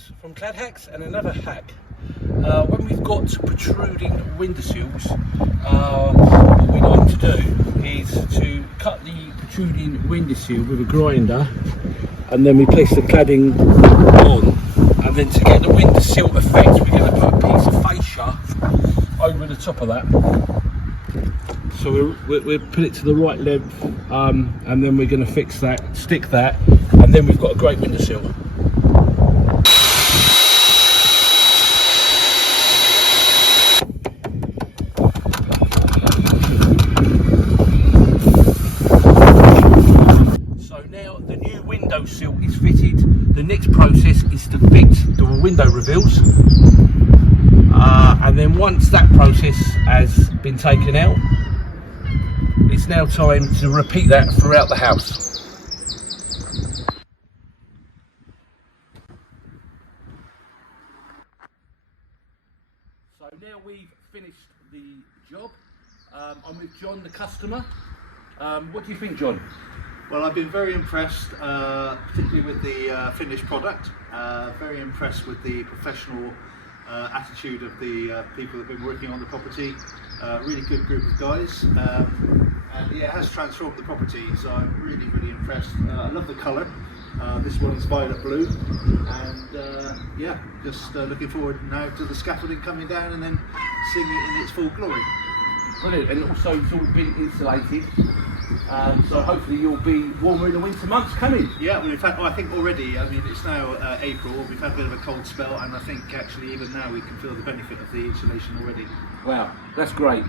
James from Clad Hacks, and another hack. When we've got protruding windowsills, what we like to do is to cut the protruding windowsill with a grinder, and then we place the cladding on, and then to get the windowsill effect, we're going to put a piece of fascia over the top of that. So we'll put it to the right length, and then we're going to fix that, stick that, and then we've got a great windowsill. So now the new windowsill is fitted. The next process is to fit the window reveals, and then once that process has been taken out, it's now time to repeat that throughout the house. So now we've finished the job. I'm with John, the customer. What do you think, John? Well, I've been very impressed, particularly with the finished product. Very impressed with the professional attitude of the people that have been working on the property. Really good group of guys. And yeah, it has transformed the property, so I'm really, really impressed. I love the colour. This one is violet blue, and yeah, just looking forward now to the scaffolding coming down and then seeing it in its full glory. Brilliant, and also it's all been insulated, so hopefully you'll be warmer in the winter months coming. Yeah, well in fact, I think already, I mean it's now April, we've had a bit of a cold spell, and I think actually even now we can feel the benefit of the insulation already. Wow, that's great.